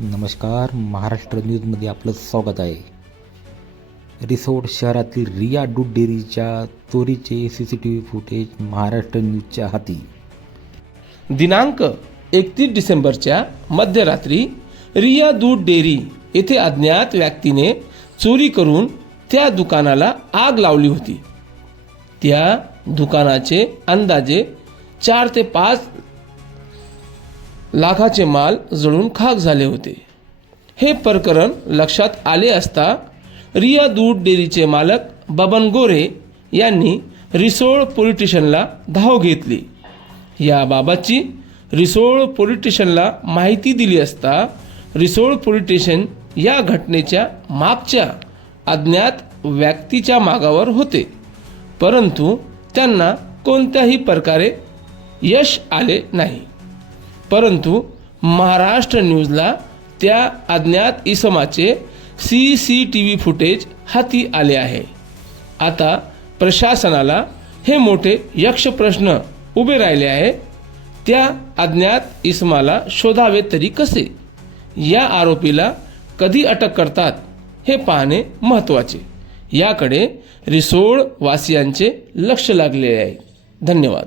नमस्कार महाराष्ट्र न्यूजमध्ये आपलं स्वागत आहे. रिसोड शहरातील रिया दूध डेअरीच्या चोरीचे C C T V footage Maharashtra न्यूजच्या हाती. दिनांक एकतीस डिसेंबरच्या मध्यरात्री रिया दूध डेअरी येथे अज्ञात व्यक्तीने चोरी करून त्या दुकानाला आग लावली होती. त्या दुकानाचे अंदाजे चार ते पाच लाखाचे माल जळून खाक झाले होते. हे प्रकरण लक्षात आले असता रिया दूध डेअरीचे मालक बबन गोरे यांनी रिसोळ पोलीस स्टेशनला धाव घेतली. याबाबतची रिसोळ पोलीस स्टेशनला माहिती दिली असता रिसोळ पोलीस स्टेशन या घटनेच्या मागच्या अज्ञात व्यक्तीच्या मागावर होते. परंतु त्यांना कोणत्याही प्रकारे यश आले नाही. परंतु महाराष्ट्र न्यूजला त्या अज्ञात इसमाचे C C T V footage हाती आले आहे. आता प्रशासनाला हे मोठे यक्ष प्रश्न उभे राहिले आहे. त्या अज्ञात इसमाला शोधावे तरी कसे? या आरोपीला कधी अटक करतात हे पाहणे महत्त्वाचे. याकडे रिसोड वासियांचे लक्ष लागले आहे. धन्यवाद.